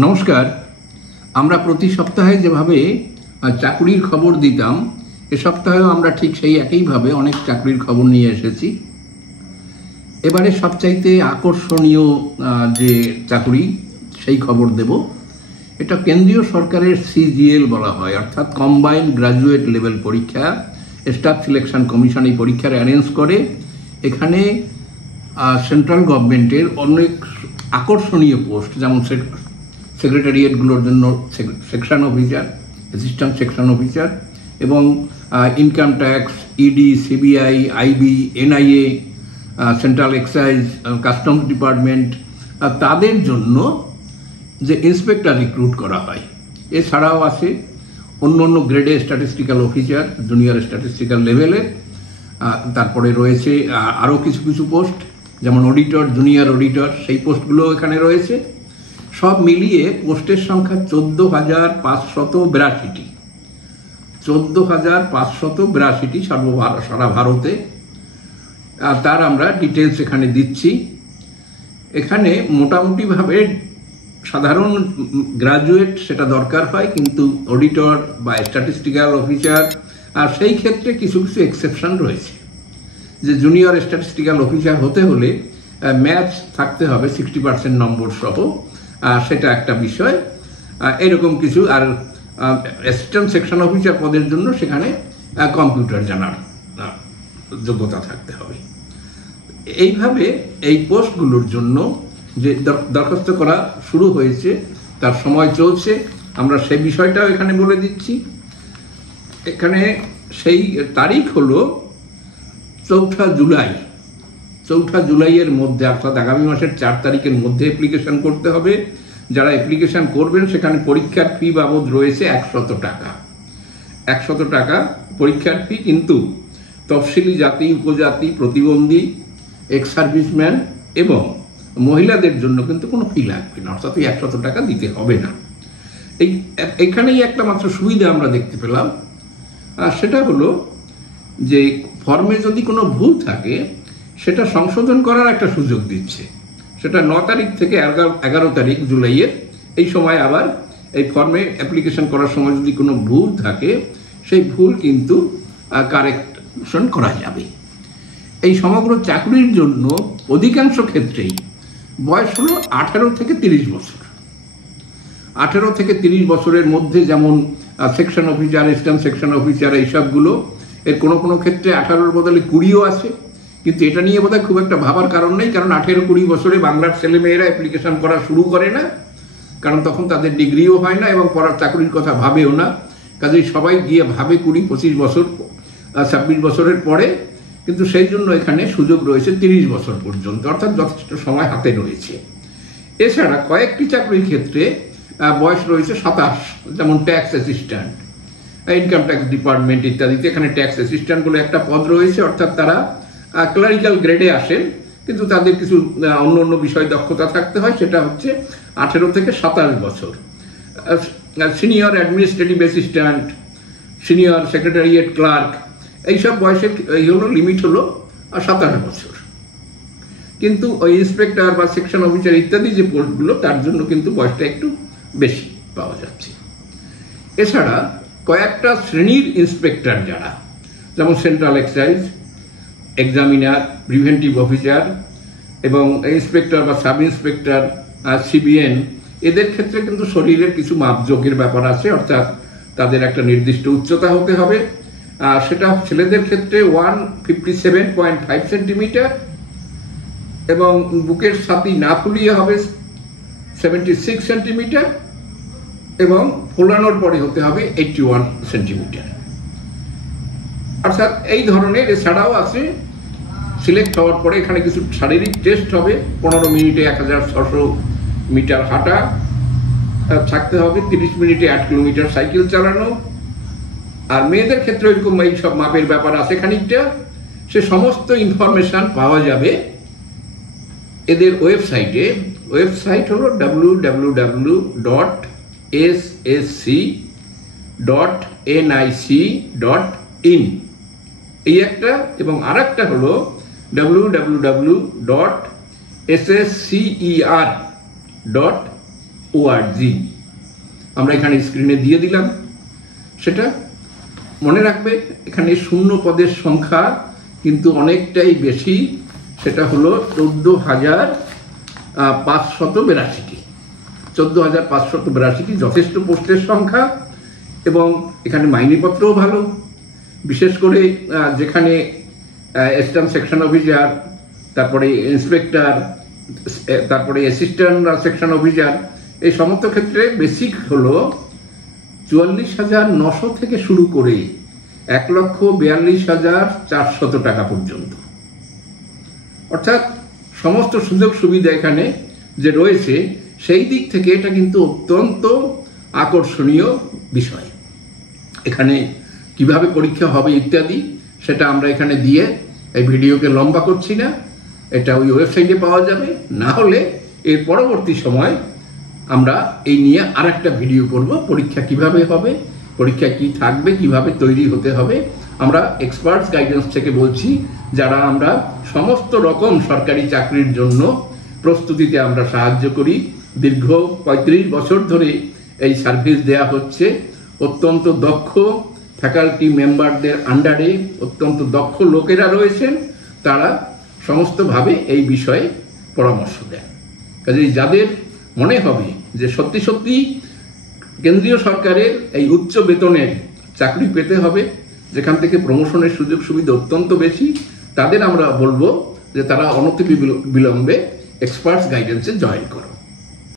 নমস্কার। আমরা প্রতি সপ্তাহে যেভাবে চাকরির খবর দিতাম, এ সপ্তাহেও আমরা ঠিক সেই একইভাবে অনেক চাকরির খবর নিয়ে এসেছি। এবারে সবচাইতে আকর্ষণীয় যে চাকরি সেই খবর দেব। এটা কেন্দ্রীয় সরকারের CGL বলা হয়, অর্থাৎ কম্বাইন্ড গ্রাজুয়েট লেভেল পরীক্ষা। স্টাফ সিলেকশন কমিশন এই পরীক্ষার অ্যারেঞ্জ করে। এখানে সেন্ট্রাল গভর্নমেন্টের অনেক আকর্ষণীয় পোস্ট, যেমন সেক্রেটারিয়েটগুলোর জন্য section officer, assistant section officer, এবং income tax, ED, CBI, IB, NIA, central excise, customs department, তাদের জন্য যে ইন্সপেক্টর রিক্রুট করা হয়। এছাড়াও আছে অন্য অন্য গ্রেডে স্ট্যাটিস্টিক্যাল অফিসার, জুনিয়র স্ট্যাটিস্টিক্যাল লেভেলে। তারপরে রয়েছে আরও কিছু কিছু পোস্ট, যেমন অডিটর, জুনিয়র অডিটর, সেই পোস্টগুলো এখানে রয়েছে। সব মিলিয়ে পোস্টের সংখ্যা 14,582টি। 14,582টি সারা ভারতে। তার আমরা ডিটেলস এখানে দিচ্ছি। এখানে মোটামুটিভাবে সাধারণ গ্রাজুয়েট সেটা দরকার হয়, কিন্তু অডিটর বা স্ট্যাটিস্টিক্যাল অফিসার, আর সেই ক্ষেত্রে কিছু কিছু এক্সেপশন রয়েছে। যে জুনিয়র স্ট্যাটিস্টিক্যাল অফিসার হতে হলে ম্যাথ থাকতে হবে 60% নম্বর সহ, সেটা একটা বিষয়। এরকম কিছু। আর অ্যাসিস্ট্যান্ট সেকশন অফিসার পদের জন্য সেখানে কম্পিউটার জানার যোগ্যতা থাকতে হবে। এইভাবে এই পোস্টগুলোর জন্য যে দরখাস্ত করা শুরু হয়েছে, তার সময় চলছে। আমরা সেই বিষয়টাও এখানে বলে দিচ্ছি। এখানে সেই তারিখ হলো 4 জুলাই। 4 জুলাইয়ের মধ্যে, অর্থাৎ আগামী মাসের 4 তারিখের মধ্যে অ্যাপ্লিকেশন করতে হবে। যারা অ্যাপ্লিকেশন করবেন সেখানে পরীক্ষার ফি বাবদ রয়েছে 100 টাকা। 100 টাকা পরীক্ষার ফি, কিন্তু তফসিলি জাতি, উপজাতি, প্রতিবন্ধী, এক্স সার্ভিসম্যান এবং মহিলাদের জন্য কিন্তু কোনো ফি লাগবে না, অর্থাৎ 100 টাকা দিতে হবে না। এইখানেই একটা মাত্র সুবিধা আমরা দেখতে পেলাম, সেটা হলো যে ফর্মে যদি কোনো ভুল থাকে সেটা সংশোধন করার একটা সুযোগ দিচ্ছে। সেটা 9 তারিখ থেকে 11 তারিখ জুলাইয়ের, এই সময় আবার এই ফর্মে অ্যাপ্লিকেশন করার সময় যদি কোনো ভুল থাকে, সেই ভুল কিন্তু কারেকশন করা যাবে। এই সমগ্র চাকরির জন্য অধিকাংশ ক্ষেত্রেই বয়স হলো 18 থেকে 30 বছর। 18 থেকে 30 বছরের মধ্যে, যেমন section officer, assistant section officer, এইসবগুলো। এর কোনো কোনো ক্ষেত্রে 18-র বদলে 20ও আছে, কিন্তু এটা নিয়ে বোধহয় খুব একটা ভাবার কারণ নেই, কারণ 18-20 বছরে বাংলার ছেলেমেয়েরা অ্যাপ্লিকেশন করা শুরু করে না, কারণ তখন তাদের ডিগ্রিও হয় না এবং পড়ার চাকরির কথা ভাবেও না। কাজেই সবাই গিয়ে ভাবে 20-25 বছর, 26 বছরের পরে। কিন্তু সেই জন্য এখানে সুযোগ রয়েছে 30 বছর পর্যন্ত, অর্থাৎ যথেষ্ট সময় হাতে রয়েছে। এছাড়া কয়েকটি চাকরির ক্ষেত্রে বয়স রয়েছে 27, যেমন tax assistant, income tax department ইত্যাদিতে। এখানে ট্যাক্স অ্যাসিস্ট্যান্ট বলে একটা পদ রয়েছে, অর্থাৎ তারা ক্লারিক্যাল গ্রেডে আসেন, কিন্তু তাদের কিছু অন্য অন্য বিষয়ে দক্ষতা থাকতে হয়। সেটা হচ্ছে 18 থেকে 27 বছর। Senior administrative assistant, senior secretariat clerk, এইসব বয়সের এই হলো লিমিট হলো 27 বছর। কিন্তু ওই ইন্সপেক্টর বা সেকশন অফিসার ইত্যাদি যে পোস্টগুলো, তার জন্য কিন্তু বয়সটা একটু বেশি পাওয়া যাচ্ছে। এছাড়া কয়েকটা শ্রেণীর ইন্সপেক্টর যারা, যেমন central excise, examiner, preventive officer এবং ইন্সপেক্টর বা সাব ইন্সপেক্টর, CBN, এদের ক্ষেত্রে কিন্তু শরীরের কিছু মাপযোগের ব্যাপার আছে, অর্থাৎ তাদের একটা নির্দিষ্ট উচ্চতা হতে হবে। সেটা ছেলেদের ক্ষেত্রে 157.5 সেন্টিমিটার এবং বুকের ছাতি না ফুলিয়ে হবে 76 সেন্টিমিটার এবং ফোলানোর পরে হতে হবে 81 সেন্টিমিটার। অর্থাৎ এই ধরনের। এছাড়াও আছে সিলেক্ট হওয়ার পরে এখানে কিছু শারীরিক টেস্ট হবে। 15 মিনিটে 1600 মিটার হাঁটা থাকতে হবে, 30 মিনিটে 8 কিলোমিটার সাইকেল চালানো। আর মেয়েদের ক্ষেত্রে এরকম এই সব মাপের ব্যাপার আছে খানিকটা। সে সমস্ত ইনফরমেশন পাওয়া যাবে এদের ওয়েবসাইটে। ওয়েবসাইট হলো www.ssc.nic.in, এই একটা। এবং আর একটা হলো www.sscer.in আমরা এখানে স্ক্রিনে দিয়ে দিলাম। সেটা মনে রাখবে, এখানে শূন্য পদের সংখ্যা কিন্তু অনেকটাই বেশি, সেটা হলো 14,582টি। 14,582টি যথেষ্ট পোস্টের সংখ্যা, এবং এখানে মাইনেপত্রও ভালো। বিশেষ করে যেখানে অ্যাসিস্ট্যান্ট সেকশন অফিসার, তারপরে ইন্সপেক্টর, তারপরে অ্যাসিস্ট্যান্ট সেকশন অফিসার, এই সমস্ত ক্ষেত্রে বেসিক হলো 44,900 থেকে শুরু করে 1,42,400 টাকা পর্যন্ত। অর্থাৎ সমস্ত সুযোগ সুবিধা এখানে যে রয়েছে, সেই দিক থেকে এটা কিন্তু অত্যন্ত আকর্ষণীয় বিষয়। এখানে কিভাবে পরীক্ষা হবে ইত্যাদি সেটা আমরা এখানে দিয়ে এই ভিডিওকে লম্বা করছি না, এটা ওই ওয়েবসাইটে পাওয়া যাবে। না হলে এর পরবর্তী সময় আমরা এই নিয়ে আরেকটা ভিডিও করব, পরীক্ষা কিভাবে হবে, পরীক্ষা কি থাকবে, কিভাবে তৈরি হতে হবে। আমরা এক্সপার্টস গাইডেন্স থেকে বলছি, যারা আমরা সমস্ত রকম সরকারি চাকরির জন্য প্রস্তুতিতে আমরা সাহায্য করি। দীর্ঘ 35 বছর ধরে এই সার্ভিস দেয়া হচ্ছে। অত্যন্ত দক্ষ ফ্যাকাল্টি মেম্বারদের আন্ডারে অত্যন্ত দক্ষ লোকেরা রয়েছেন, তারা সমস্তভাবে এই বিষয়ে পরামর্শ দেন। কাজেই যাদের মনে হবে যে সত্যি সত্যি কেন্দ্রীয় সরকারের এই উচ্চ বেতনের চাকরি পেতে হবে, যেখান থেকে প্রমোশনের সুযোগ সুবিধা অত্যন্ত বেশি, তাদের আমরা বলবো যে তারা অনতি বিলম্বে এক্সপার্টস গাইডেন্সে জয়েন করো।